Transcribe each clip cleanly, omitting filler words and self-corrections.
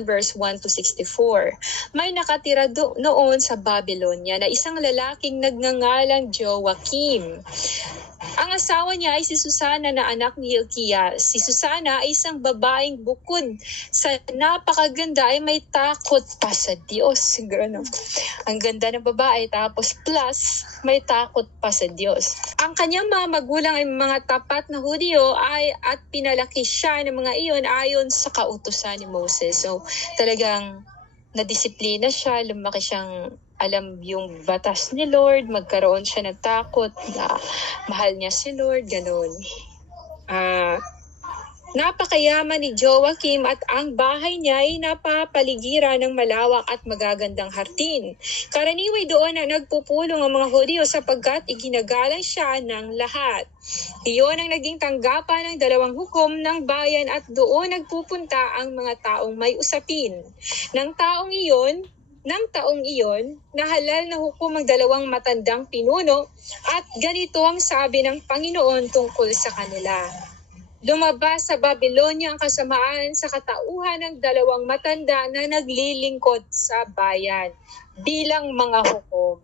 verse 1 to 64. May nakatira noon sa Babylonia na isang lalaking nagngangalang Joachim. Ang asawa niya ay si Susana na anak ni Hilkiah. Si Susana ay isang babaeng bukod sa napakaganda ay may takot pa sa Diyos. Siguro, ang ganda ng babae tapos plus may takot pa sa Diyos. Ang kanyang mga magulang ay mga tapat na Hudyo at pinalaki siya ng mga iyon ayon sa kautusan ni Moses. So talagang nadisiplina siya, lumaki siyang alam yung batas ni Lord, magkaroon siya ng takot na mahal niya si Lord, ganun. Napakayaman ni Joachim at ang bahay niya ay napapaligiran ng malawak at magagandang hardin. Karaniway doon na nagpupulong ang mga Hudyo sapagkat iginagalang siya ng lahat. Iyon ang naging tanggapan ng dalawang hukom ng bayan at doon nagpupunta ang mga taong may usapin. Nang taong iyon, nahalal na hukom ang dalawang matandang pinuno at ganito ang sabi ng Panginoon tungkol sa kanila. Lumabas sa Babylonia ang kasamaan sa katauhan ng dalawang matanda na naglilingkod sa bayan bilang mga hukom.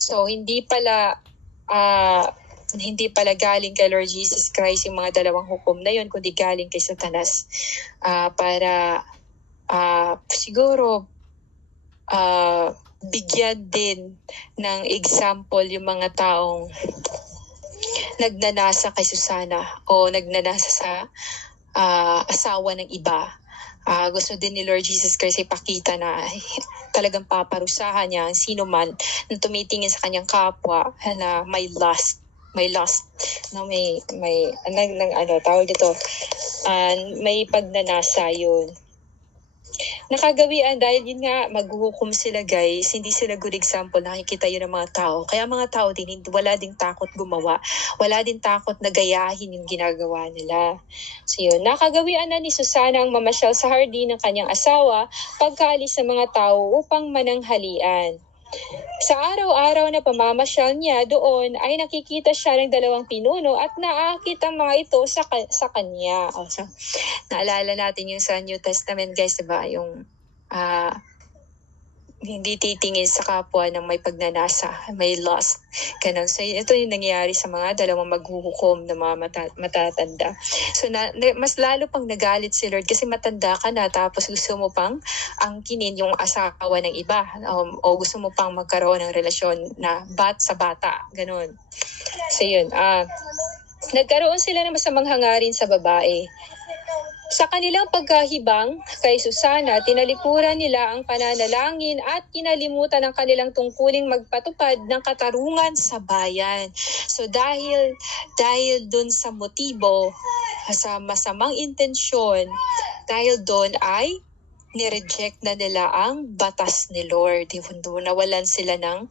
So hindi pala galing kay Lord Jesus Christ yung mga dalawang hukom na yun, kundi galing kay Satanas para siguro bigyan din ng example yung mga taong nagnanasa kay Susana o nagnanasa sa asawa ng iba. Gusto din ni Lord Jesus Christ ipakita na talagang paparusahan niya ang sino man na tumitingin sa kanyang kapwa na may lust, no, may tawag dito, may pagnanasa yun. Nakagawian dahil yun nga maghuhukom sila guys, hindi sila good example, nakikita yun ng mga tao. Kaya mga tao din wala ding takot gumawa, wala din takot na gayahin yung ginagawa nila. So yun, nakagawian na ni Susana ang mamasyal sa hardin ng kanyang asawa pagkaalis ng mga tao upang mananghalian. Sa araw-araw na pamamasyal niya doon ay nakikita siya ng dalawang pinuno at naakit ang mga ito sa kanya. So, naalala natin yung sa New Testament guys, diba? Yung hindi titingin sa kapwa ng may pagnanasa, may lust. Ganun. So ito yung nangyayari sa mga dalawang maghuhukom na mga matatanda. So mas lalo pang nagalit si Lord kasi matanda ka na tapos gusto mo pang angkinin yung asawa ng iba o gusto mo pang magkaroon ng relasyon na sa bata. Ganun. So yun. Nagkaroon sila ng masamang hangarin sa babae. Sa kanilang pagkahibang kay Susana, tinalikuran nila ang pananalangin at kinalimutan ang kanilang tungkuling magpatupad ng katarungan sa bayan. So dahil dun sa motibo, sa masamang intensyon, dahil doon ay nireject na nila ang batas ni Lord. Nawalan sila ng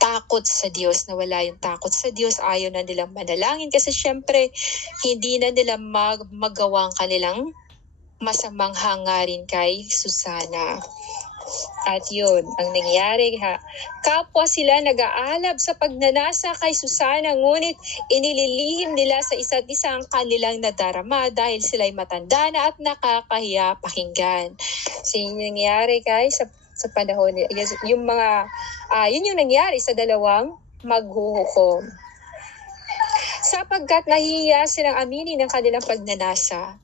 takot sa Diyos. Nawala yung takot sa Diyos. Ayaw na nilang manalangin kasi syempre hindi na nila magawa ang kanilang masamang hangarin kay Susana. At yun, ang nangyari kapwa sila nag-aalab sa pagnanasa kay Susana, ngunit inililihim nila sa isa't isa ang kanilang nadarama dahil sila'y matanda na at nakakahiya pakinggan. So yun yung nangyari guys sa panahon, yung mga, yun yung nangyari sa dalawang maghuhukom. Sapagkat nahihiya silang aminin ng kanilang pagnanasa.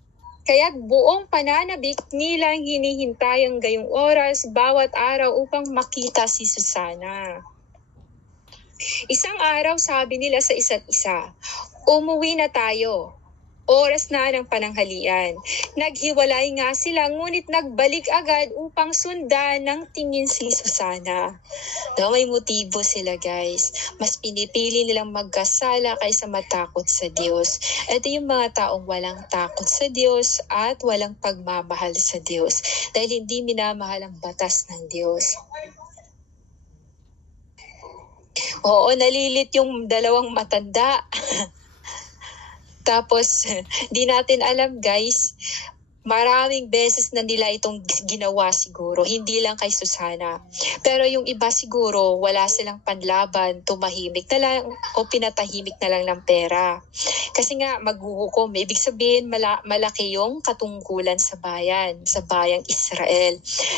Kaya't buong pananabik nilang hinihintay ang gayong oras bawat araw upang makita si Susana. Isang araw sabi nila sa isa't isa, umuwi na tayo. Oras na ng pananghalian. Naghiwalay nga sila ngunit nagbalik agad upang sundan ng tingin si Susana. May motibo sila guys. Mas pinipili nilang magkasala kaysa matakot sa Diyos. Ito yung mga taong walang takot sa Diyos at walang pagmamahal sa Diyos. Dahil hindi minamahal ang batas ng Diyos. Oo, nalilit yung dalawang matanda. Tapos, di natin alam guys, maraming beses na nila itong ginawa siguro, hindi lang kay Susana. Pero yung iba siguro, wala silang panlaban, tumahimik na lang o pinatahimik na lang ng pera. Kasi nga maghuhukom, ibig sabihin malaki yung katungkulan sa bayang Israel.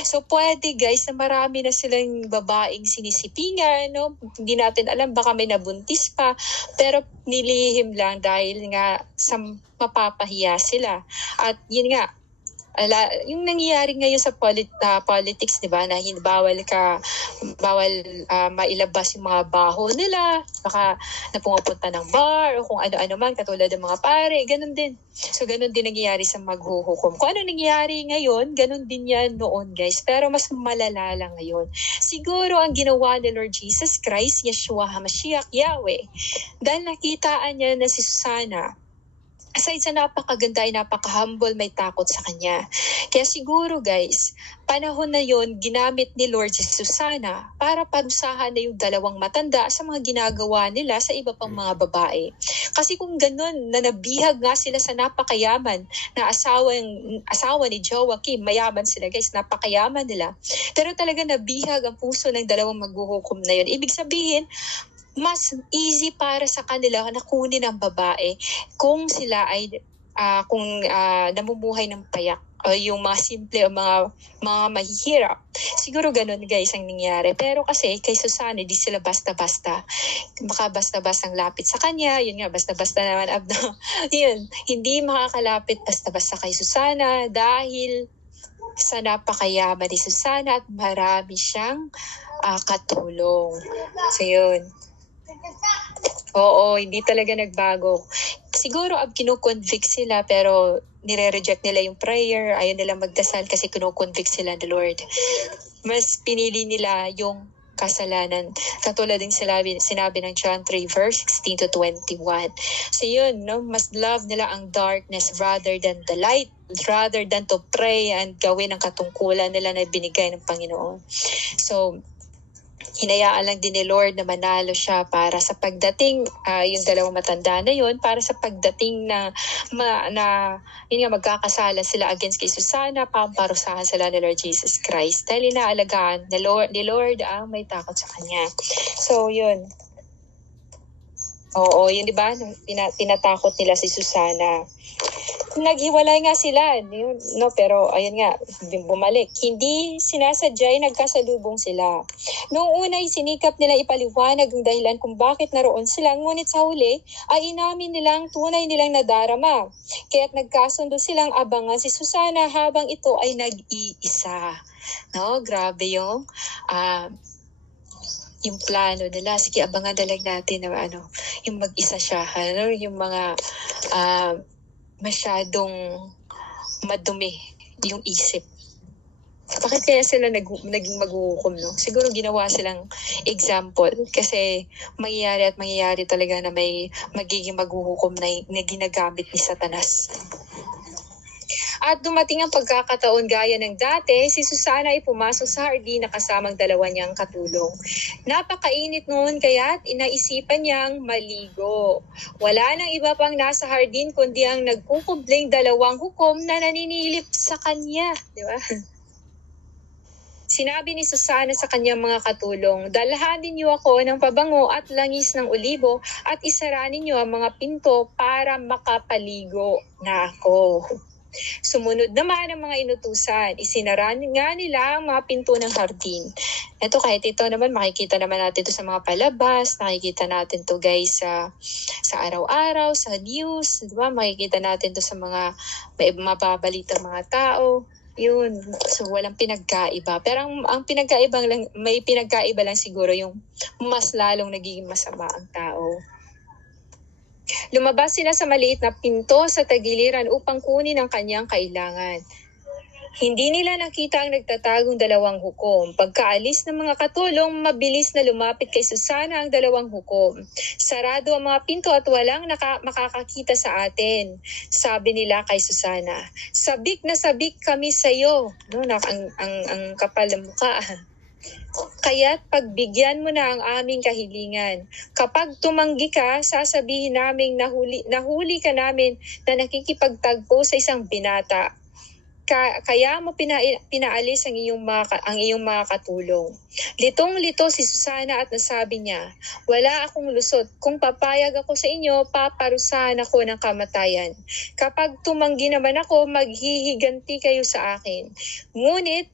So pwede guys na marami na silang babaeng sinisipingan, no? Hindi natin alam, baka may nabuntis pa, pero nilihim lang dahil nga sa mapapahiya sila. At yun nga, yung nangyayari ngayon sa politics, di ba, na bawal mailabas yung mga baho nila, baka na pumupunta ng bar o kung ano-ano man, katulad ng mga pare, ganun din. So ganun din nangyayari sa maghuhukom. Kung ano nangyayari ngayon, ganun din yan noon guys, pero mas malala lang ngayon. Siguro ang ginawa ni Lord Jesus Christ, Yeshua HaMashiach, Yahweh, dahil nakitaan niya na si Susana, aside sa napakaganda ay napaka-humble, may takot sa kanya. Kaya siguro guys, panahon na yon ginamit ni Lord si Susana para parusahan na yung dalawang matanda sa mga ginagawa nila sa iba pang mga babae. Kasi kung ganun, na nabihag nga sila sa napakayaman na asawa ni Joachim, mayaman sila guys, napakayaman nila. Pero talaga nabihag ang puso ng dalawang maghuhukom na yun. Ibig sabihin, mas easy para sa kanila na kunin ang babae kung sila ay namumuhay ng payak o yung mga simple o mga mahihirap. Siguro ganun guys ang nangyari. Pero kasi kay Susana, di sila basta-basta. Baka basta-basta ang lapit sa kanya. Yun nga, basta-basta naman. Yun, hindi makakalapit basta-basta kay Susana dahil sa napakayaman ni Susana at marami siyang katulong. So yun. Oo, hindi talaga nagbago. Siguro kinukonvict sila pero nire-reject nila yung prayer, ayaw nila magdasal kasi kinukonvict sila ng Lord. Mas pinili nila yung kasalanan. Katulad din sinabi ng John 3 verse 16 to 21. So yun, no? Mas love nila ang darkness rather than the light, rather than to pray and gawin ang katungkulan nila na binigay ng Panginoon. So, hinayaan lang din ni Lord na manalo siya para sa pagdating, yung dalawang matanda na yun, para sa pagdating yun nga, magkakasala sila against kay Susana, pamparusahan sila ni Lord Jesus Christ. Dahil inaalagaan ni Lord ang may takot sa kanya. So, yun. Oo, yun diba? Tinatakot nila si Susana. Naghiwalay nga sila, no? Pero ayun nga, bumalik. Hindi sinasadya, nagkasalubong sila. Noong una ay sinikap nila ipaliwanag ang dahilan kung bakit naroon sila, ngunit sa huli ay inamin nilang tunay nilang nadarama. Kaya't nagkasundo silang abangan si Susana habang ito ay nag-iisa. No? Grabe yung plano nila. Sige, abangan na lang natin na yung mag-isa siya. Yung mga masyadong madumi yung isip. Bakit kaya sila naging maghuhukom, no? Siguro ginawa silang example kasi mangyayari talaga na may magiging maghuhukom na ginagamit ni Satanas. At dumating ang pagkakataon gaya ng dati, si Susana ay pumasok sa hardin na kasamang dalawa niyang katulong. Napakainit noon kaya't inaisipan niyang maligo. Wala nang iba pang nasa hardin kundi ang nagkukubling dalawang hukom na naninilip sa kanya. Di ba? Sinabi ni Susana sa kanyang mga katulong, dalhanin niyo ako ng pabango at langis ng olibo at isaranin niyo ang mga pinto para makapaligo na ako. Sumunod naman ang mga inutusan. Isinara nga nila ang mga pinto ng hardin. Ito, kahit ito naman, makikita naman natin ito sa mga palabas. Nakikita natin to guys sa araw-araw, sa news. Diba? Makikita natin to sa mga mababalitang mga tao. Yun. So, walang pinagkaiba. Pero ang pinagkaiba lang, may pinagkaiba lang siguro yung mas lalong nagiging masama ang tao. Lumabas sila sa maliit na pinto sa tagiliran upang kunin ang kanyang kailangan. Hindi nila nakita ang nagtatagong dalawang hukom. Pagkaalis ng mga katulong, mabilis na lumapit kay Susana ang dalawang hukom. Sarado ang mga pinto at walang makakakita sa atin. Sabi nila kay Susana, sabik na sabik kami sa iyo. No, ang kapal ng mukha. Kaya't pagbigyan mo na ang aming kahilingan. Kapag tumanggi ka, sasabihin naming nahuli ka namin na nakikipagtagpo sa isang binata. kaya mo pinaalis ang iyong mga katulong. Litong-lito si Susana at nasabi niya, wala akong lusot. Kung papayag ako sa inyo, paparusahan ako ng kamatayan. Kapag tumanggi naman ako, maghihiganti kayo sa akin. Ngunit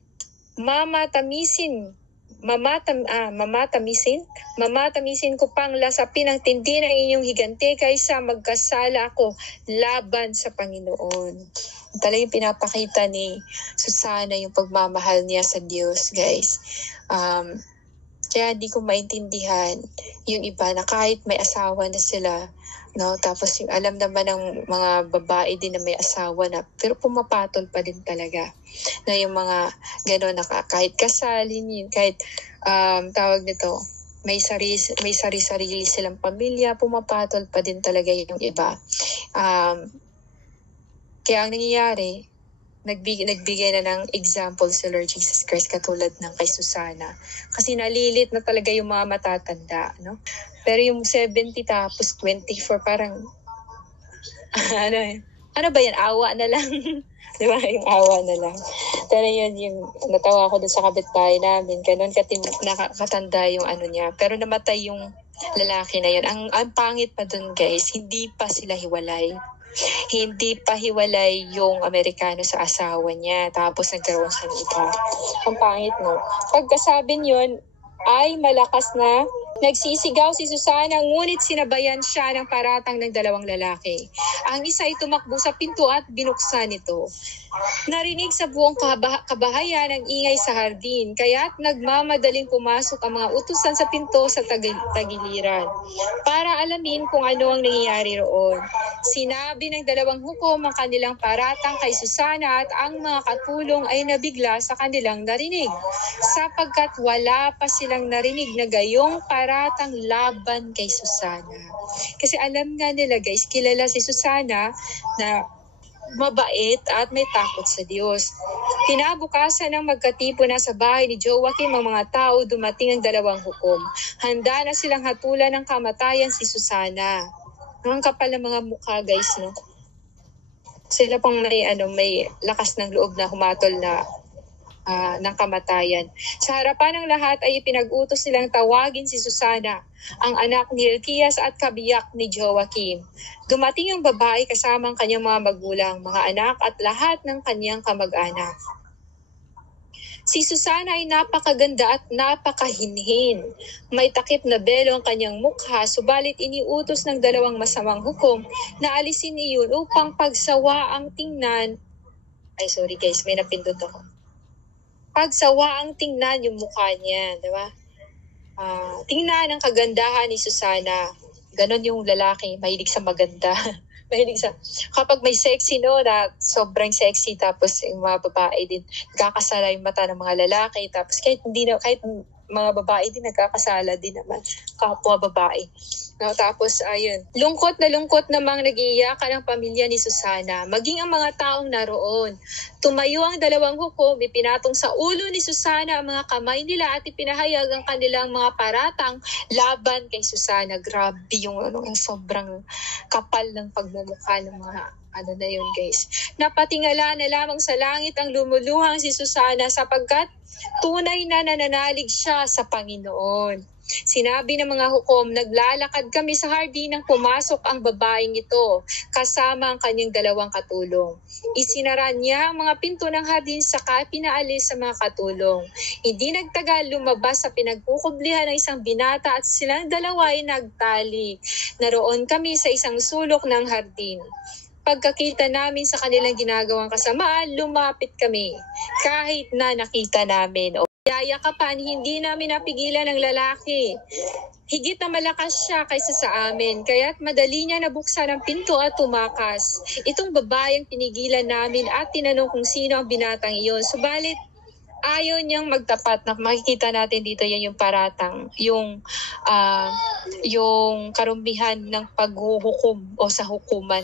mamatamisin ko pang lasapin ang tindi ng inyong higante kaysa magkasala ako laban sa Panginoon. Talagang pinapakita ni Susana yung pagmamahal niya sa Diyos, guys. Kaya hindi ko maintindihan yung iba na kahit may asawa na sila, no, tapos yung alam naman ng mga babae din na may asawa na, pero pumapatol pa din talaga na yung mga gano'n na kahit kasalin yun, kahit tawag nito, may sarili silang pamilya, pumapatol pa din talaga yung iba. Kaya ang nangyayari, nagbigay na ng example si Lord Jesus Christ katulad ng kay Susana. Kasi nalilit na talaga yung mga matatanda, no? Pero yung 70 tapos 24 parang ano ba yan? Awa na lang. Di ba? Yung awa na lang. Pero yun, yung natawa ko dun sa kapitbahay namin. Ganun nakatanda yung ano niya. Pero namatay yung lalaki na yun. Ang pangit pa dun, guys, hindi pa sila hiwalay. Hindi pa hiwalay yung Amerikano sa asawa niya. Tapos nagkaroon siya ng iba. Ang pangit, no? Pagkasabi yun, ay malakas na nagsisigaw si Susana, ngunit sinabayan siya ng paratang ng dalawang lalaki. Ang isa ay tumakbo sa pinto at binuksan ito. Narinig sa buong kabahayan ang ingay sa hardin, kaya't nagmamadaling pumasok ang mga utusan sa pinto sa tagiliran para alamin kung ano ang nangyayari roon. Sinabi ng dalawang hukom ang kanilang paratang kay Susana at ang mga katulong ay nabigla sa kanilang narinig, sapagkat wala pa silang narinig na gayong paratang laban kay Susana. Kasi alam nga nila, guys, kilala si Susana na mabait at may takot sa Diyos. Kinabukasan ng magkatipon na sa bahay ni Joachim ang mga tao, dumating ang dalawang hukom. Handa na silang hatulan ng kamatayan si Susana. Ang kapal ng mga mukha, guys, no? Sila pang may lakas ng loob na humatol na ng kamatayan. Sa harapan ng lahat ay ipinag-utos nilang tawagin si Susana, ang anak ni Hilkias at kabiyak ni Joachim. Dumating ang babae kasama ang kanyang mga magulang, mga anak at lahat ng kanyang kamag-anak. Si Susana ay napakaganda at napakahinhin. May takip na belo ang kanyang mukha, subalit iniutos ng dalawang masamang hukom na alisin iyon upang pagsawa ang tingnan. Ay, sorry guys, may napindot ako. Pagsawa ang tingnan yung mukha niya, di ba? Tingnan ang kagandahan ni Susana. Ganon yung lalaki, mahilig sa maganda. Mahilig sa, kapag may sexy, no, na sobrang sexy, tapos yung mga babae din, nagkakasala yung mata ng mga lalaki, tapos kahit mga babae din, nagkakasala din naman, kapwa babae. No, tapos, ayun, lungkot namang nag-iiyakan ang pamilya ni Susana, maging ang mga taong naroon. Tumayo ang dalawang hukom, ipinatong sa ulo ni Susana ang mga kamay nila at ipinahayag ang kanilang mga paratang laban kay Susana. Grabe yung sobrang kapal ng pagmumukha ng mga na yun, guys. Napatingala na lamang sa langit ang lumuluhang si Susana sapagkat tunay na nananalig siya sa Panginoon. Sinabi ng mga hukom, naglalakad kami sa hardin nang pumasok ang babaeng ito, kasama ang kanyang dalawang katulong. Isinara niya ang mga pinto ng hardin saka pinaalis sa mga katulong. Hindi nagtagal, lumabas sa pinagkukublihan ng isang binata at silang dalawa ay nagtalik. Naroon kami sa isang sulok ng hardin. Pagkakita namin sa kanilang ginagawang kasamaan, lumapit kami. Kahit na nakita namin yayakapan, hindi namin napigilan ng lalaki. Higit na malakas siya kaysa sa amin, kaya't madali niya nabuksan ang pinto at tumakas. Itong babaeng pinigilan namin at tinanong kung sino ang binatang iyon. Subalit, ayaw niyang magtapat. Na makikita natin dito yan yung paratang, yung karumihan ng paghuhukom o sa hukuman,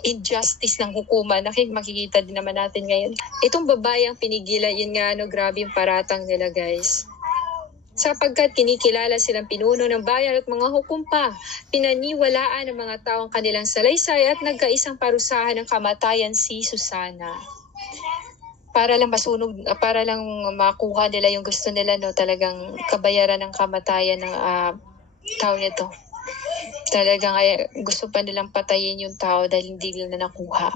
injustice ng hukuman. Makikita din naman natin ngayon. Itong babae ang pinigilan, yun nga, grabe yung paratang nila, guys. Sapagkat kinikilala silang pinuno ng bayan at mga hukom pa, pinaniwalaan ng mga taong kanilang salaysay at nagkaisang parusahan ng kamatayan si Susana. para lang masunog, para lang makuha nila yung gusto nila, no, talagang kabayaran ng kamatayan ng tao nito. Talagang gusto pa nilang patayin yung tao dahil hindi nila nakuha.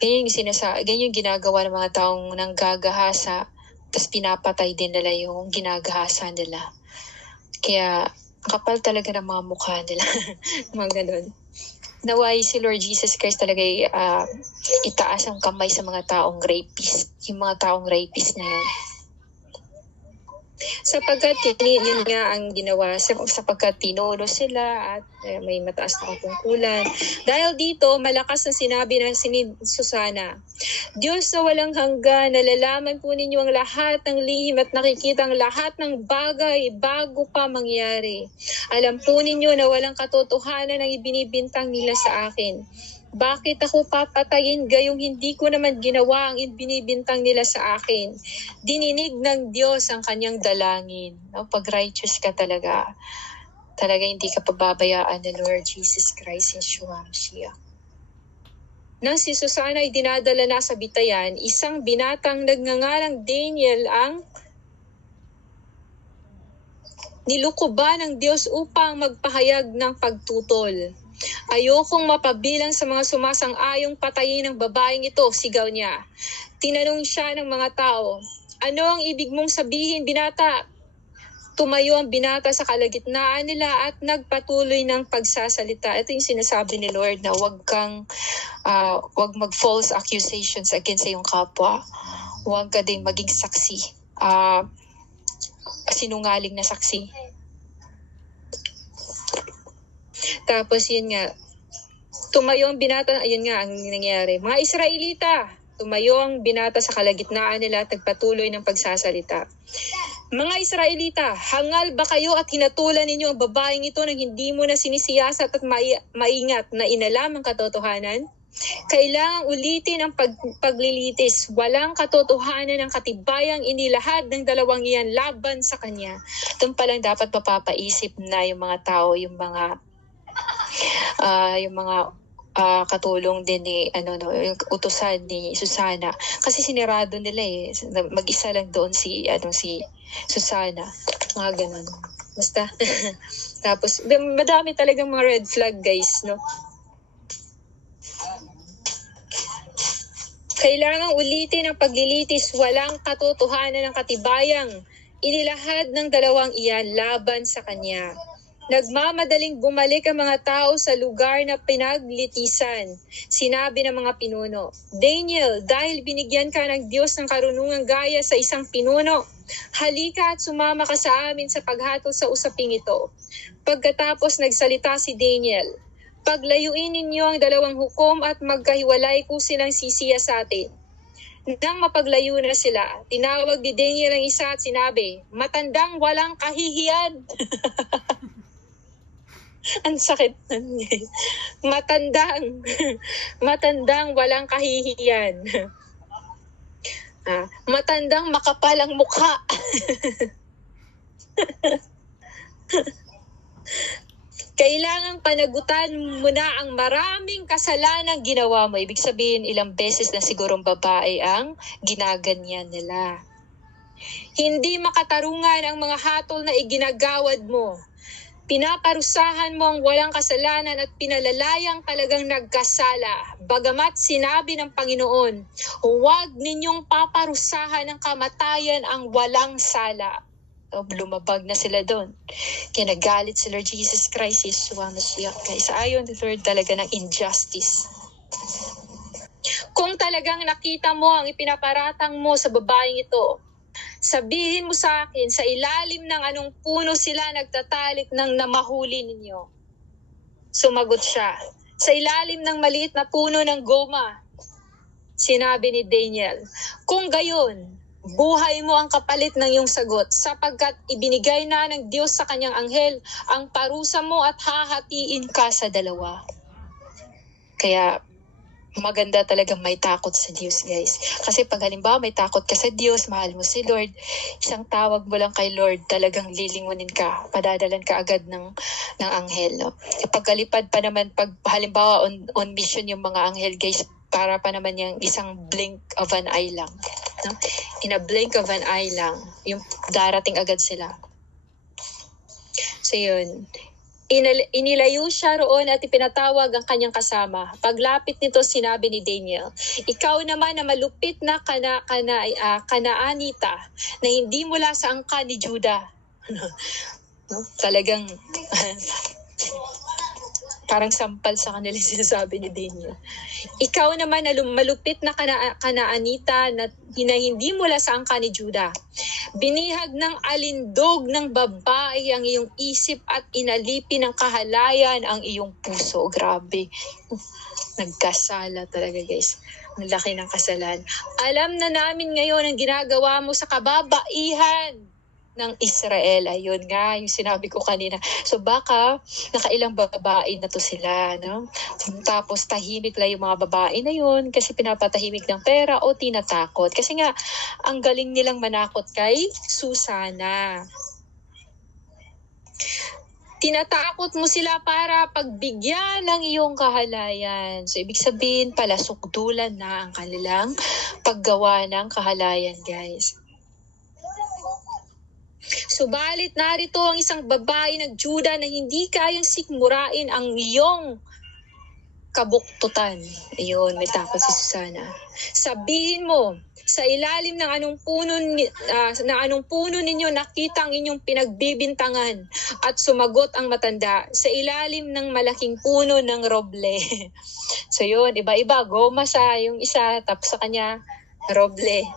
Ganyan yung ginagawa ng mga taong nanggagahasa, tapos pinapatay din nila yung ginagahasa nila. Kaya kapal talaga ng mga mukha nila. Mga ganun. Naway si Lord Jesus Christ talaga itaas ang kamay sa mga taong rapist. Yung mga taong rapist na yun. Sapagkat yun nga ang ginawa, sapagkat pinuno sila at may mataas na katungkulan. Dahil dito, malakas ang sinabi ng Susana, Diyos na walang hanggan, nalalaman po ninyo ang lahat ng lihim at nakikita ang lahat ng bagay bago pa mangyari. Alam po ninyo na walang katotohanan ang ibinibintang nila sa akin. Bakit ako papatayin gayong hindi ko naman ginawa ang ibinibintang nila sa akin? Dininig ng Diyos ang kanyang dalangin. No? Pag righteous ka talaga hindi ka pababayaan ni Lord Jesus Christ, Yeshua Mashiach. Nang si Susana ay dinadala na sa bitayan, isang binatang nagngangalang Daniel ang nilukuban ng Diyos upang magpahayag ng pagtutol. Ayokong mapabilang sa mga sumasang-ayong patayin ng babaeng ito, sigaw niya. Tinanong siya ng mga tao, ano ang ibig mong sabihin, binata? Tumayo ang binata sa kalagitnaan nila at nagpatuloy ng pagsasalita. Ito yung sinasabi ni Lord na wag mag-false accusations against sa iyong kapwa. Huwag ka din maging saksi. Sinungaling na saksi. Tapos yun nga, tumayo ang binata, ayun nga ang nangyari. Mga Israelita, tumayo ang binata sa kalagitnaan nila at nagpatuloy ng pagsasalita. Mga Israelita, hangal ba kayo at hinatulan ninyo ang babaeng ito nang hindi mo na sinisiyasat at maingat na inalam ang katotohanan? Kailangang ulitin ang paglilitis. Walang katotohanan ng katibayang inilahad ng dalawang iyan laban sa kanya. Doon pa lang dapat mapapaisip na yung mga tao, yung mga katulong din ni yung utusan ni Susana, kasi sinirado nila mag-isa lang doon si Susana, mga ganun basta. Tapos madami talagang mga red flag, guys, no. Kailangang ulitin ang paglilitis. Walang katotohanan ng katibayang inilahad ng dalawang iyan laban sa kanya. Nagmamadaling bumalik ang mga tao sa lugar na pinaglitisan. Sinabi ng mga pinuno, Daniel, dahil binigyan ka ng Diyos ng karunungang gaya sa isang pinuno, halika at sumama ka sa amin sa paghatol sa usaping ito. Pagkatapos nagsalita si Daniel, paglayuin ninyo ang dalawang hukom at magkahiwalay ko silang sisiyasatin. Nang mapaglayo na sila, tinawag ni Daniel ang isa at sinabi, matandang walang kahihiyan. Ang sakit nun. Matandang walang kahihiyan. Matandang makapalang mukha. Kailangang panagutan mo na ang maraming kasalanang ginawa mo. Ibig sabihin, ilang beses na sigurong babae ang ginaganyan nila. Hindi makatarungan ang mga hatol na iginagawad mo. Pinaparusahan mo ang walang kasalanan at pinalalayang talagang nagkasala. Bagamat sinabi ng Panginoon, huwag ninyong paparusahan ng kamatayan ang walang sala. Lumabag na sila doon. Kaya nagalit si Lord Jesus Christ, Yeshua Mashiach. Kaya ayon the Lord talaga ng injustice. Kung talagang nakita mo ang ipinaparatang mo sa babaeng ito, sabihin mo sa akin, sa ilalim ng anong puno sila nagtatalik ng namahuli ninyo? Sumagot siya, sa ilalim ng maliit na puno ng goma. Sinabi ni Daniel, kung gayon, buhay mo ang kapalit ng iyong sagot, sapagkat ibinigay na ng Diyos sa kanyang anghel ang parusa mo at hahatiin ka sa dalawa. Kaya maganda talaga may takot sa Diyos, guys. Kasi pag halimbawa may takot ka sa Diyos, mahal mo si Lord, isang tawag mo lang kay Lord, talagang lilingunin ka, padadalan ka agad ng anghel. No? Pagkalipad pa naman, pag halimbawa on mission yung mga anghel, guys, para pa naman yung isang blink of an eye lang. No? In a blink of an eye lang, yung darating agad sila. So yun, inilayo siya roon at ipinatawag ang kanyang kasama. Paglapit nito, sinabi ni Daniel, ikaw naman na malupit na Kanaanita na hindi mula sa angkan ni Judah. No? Talagang parang sampal sa kanila sinasabi ni Daniel. Ikaw naman na malupit na Kanaanita na hindi mula sa angkan ni Judah. Binihag ng alindog ng babae ang iyong isip at inalipin ng kahalayan ang iyong puso. Grabe. Nagkasala talaga, guys. Ang laki ng kasalanan. Alam na namin ngayon ang ginagawa mo sa kababaihan ng Israel. Ayun nga, yung sinabi ko kanina. So baka nakailang babae na to sila, no? Tapos tahimik lang yung mga babae na yun kasi pinapatahimik ng pera o tinatakot. Kasi nga, ang galing nilang manakot kay Susana. Tinatakot mo sila para pagbigyan ng iyong kahalayan. So, ibig sabihin pala, sukdulan na ang kanilang paggawa ng kahalayan, guys. Subalit narito ang isang babae ng Juda na hindi kayang sikmurain ang iyong kabuktutan. Ayun, may takot si Susana. Sabihin mo, sa ilalim ng anong puno ninyo nakita ang inyong pinagbibintangan at sumagot ang matanda sa ilalim ng malaking puno ng roble. So yun, iba-iba. Goma sa yung isa, tapos sa kanya, roble.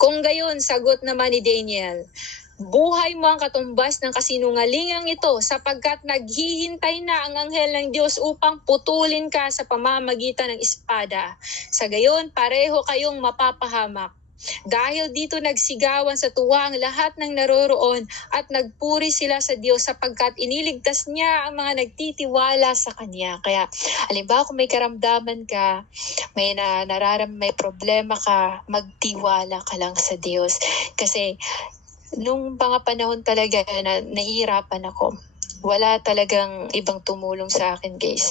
Kung gayon, sagot naman ni Daniel, buhay mo ang katumbas ng kasinungalingang ito sapagkat naghihintay na ang anghel ng Diyos upang putulin ka sa pamamagitan ng espada. Sa gayon, pareho kayong mapapahamak. Dahil dito nagsigawan sa tuwa ang lahat ng naroroon at nagpuri sila sa Diyos sapagkat iniligtas niya ang mga nagtitiwala sa Kanya. Kaya, halimbawa kung may karamdaman ka, may may problema ka, magtiwala ka lang sa Diyos. Kasi, nung mga panahon talaga na nahihirapan ako, wala talagang ibang tumulong sa akin, guys.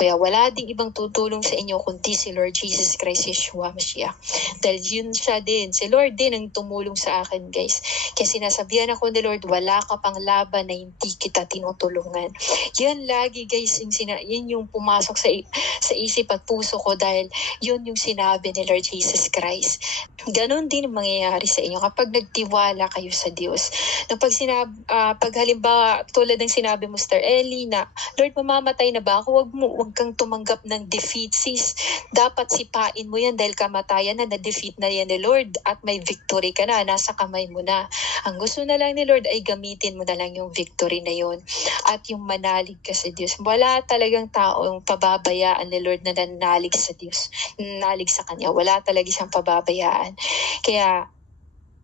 Kaya wala ding ibang tutulong sa inyo kundi si Lord Jesus Christ, Yeshua Mashiach. Dahil yun siya din, si Lord din ang tumulong sa akin, guys. Kaya sinasabihan ako ni Lord, wala ka pang laban na hindi kita tinutulungan. Yan lagi, guys, yun yung pumasok sa isip at puso ko dahil yun yung sinabi ni Lord Jesus Christ. Ganon din ang mangyayari sa inyo kapag nagtiwala kayo sa Diyos. Pag halimbawa, tulad ng sinabi mo, Star Ellie, na Lord, mamamatay na ba ako? Huwag kang tumanggap ng defeat, sis. Dapat sipain mo yan dahil kamatayan na, na-defeat na yan ni Lord at may victory ka na, nasa kamay mo na. Ang gusto na lang ni Lord ay gamitin mo na lang yung victory na yon at yung manalig ka sa Diyos. Wala talagang taong pababayaan ni Lord na nanalig sa Diyos, nanalig sa Kanya. Wala talaga siyang pababayaan. Kaya,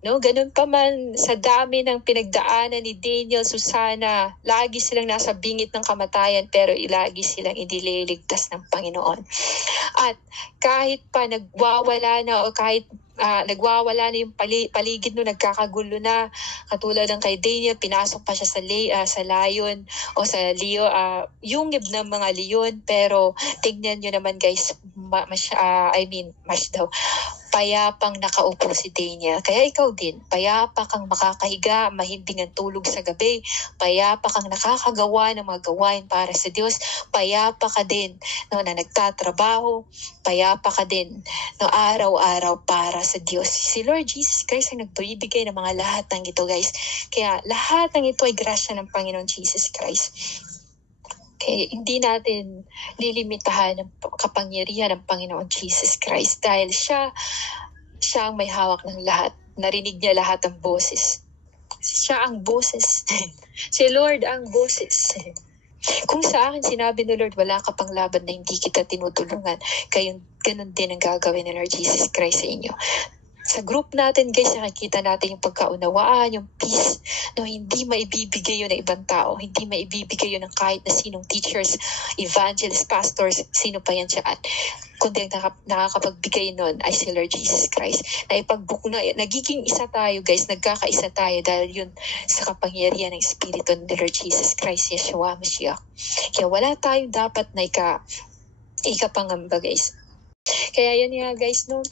no, ganun pa man sa dami ng pinagdaanan ni Daniel, Susana, lagi silang nasa bingit ng kamatayan pero lagi silang iniligtas ng Panginoon. At kahit pa nagwawala na o kahit nagwawala na yung paligid no, nagkakagulo na, katulad ng kay Daniel, pinasok pa siya sa lion o sa yungib ng mga leon, pero tignan nyo naman, guys, payapang nakaupo si Daniel. Kaya ikaw din, payapa kang makakahiga, mahimbing ang tulog sa gabi, payapa kang nakakagawa ng mga gawain para sa Diyos, payapa ka din no, na nagtatrabaho, payapa ka din no, araw-araw para sa Diyos. Si Lord Jesus Christ ang nagbibigay ng mga lahat ng ito, guys. Kaya lahat ng ito ay grasya ng Panginoon Jesus Christ. Okay, hindi natin lilimitahan ang kapangyarihan ng Panginoon Jesus Christ dahil siya ang may hawak ng lahat. Narinig niya lahat ng boses. Siya ang boses. Si Lord ang boses. Kung sa akin sinabi ni Lord, wala ka pang laban na hindi kita tinutulungan, ganun din ang gagawin ni Lord Jesus Christ sa inyo. Sa group natin, guys, nakikita natin yung pagkaunawaan, yung peace, no, hindi maibibigay yun ng ibang tao, hindi maibibigay yun ng kahit na sinong teachers, evangelists, pastors, sino pa yan siya. Kundi ang nakakapagbigay nun ay si Lord Jesus Christ. Nagiging isa tayo, guys, nagkakaisa tayo dahil yun sa kapangyarihan ng Espiritu ni Lord Jesus Christ, Yeshua Mashiach. Kaya wala tayong dapat na ikapangamba, guys. Kaya yan nga guys, no,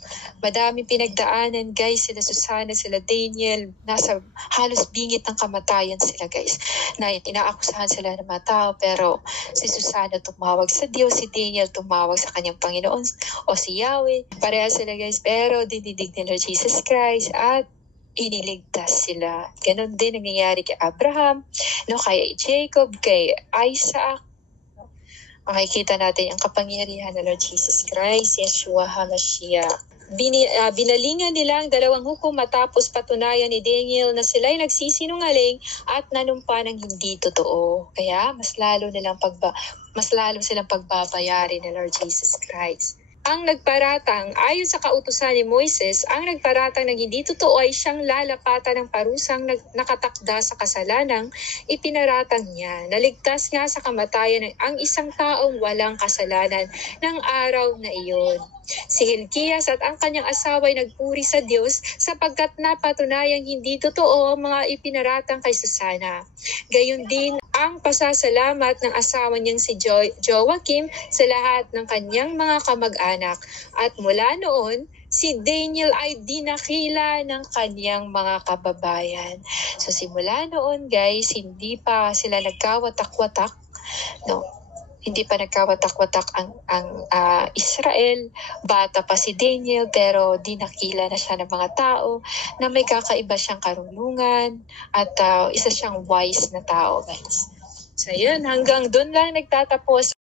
madaming pinagdaanan guys, sila Susana, sila Daniel, nasa halos bingit ng kamatayan sila guys, na inaakusahan sila ng mga tao, pero si Susana tumawag sa Diyos, si Daniel tumawag sa kanyang Panginoon o si Yahweh, pareha sila guys, pero dinidig nila Jesus Christ at iniligtas sila. Ganon din nangyayari kay Abraham, no, kay Jacob, kay Isaac. Makikita natin ang kapangyarihan ng Lord Jesus Christ, Yeshua HaMashiach. Binalingan nila ang dalawang hukom matapos patunayan ni Daniel na sila'y nagsisinungaling at nanumpa ng hindi totoo. Kaya mas lalo silang pagbabayari ng Lord Jesus Christ. Ang nagparatang, ayon sa kautusan ni Moises, ang nagparatang ng hindi totoo ay siyang lalapatan ng parusang nakatakda sa kasalanang ipinaratang niya. Naligtas nga sa kamatayan ang isang taong walang kasalanan ng araw na iyon. Si Hilkias at ang kanyang asawa ay nagpuri sa Diyos sapagkat napatunayang hindi totoo ang mga ipinaratang kay Susana. Gayon din ang pasasalamat ng asawa niyang si Joachim sa lahat ng kanyang mga kamag-anak. At mula noon, si Daniel ay dinakila ng kanyang mga kababayan. So simula noon guys, hindi pa sila nagkawatak-watak, no? Hindi pa nagkawatak-watak ang Israel. Bata pa si Daniel pero dinakila na siya ng mga tao na may kakaiba siyang karunungan at isa siyang wise na tao guys. So yun, hanggang doon lang nagtatapos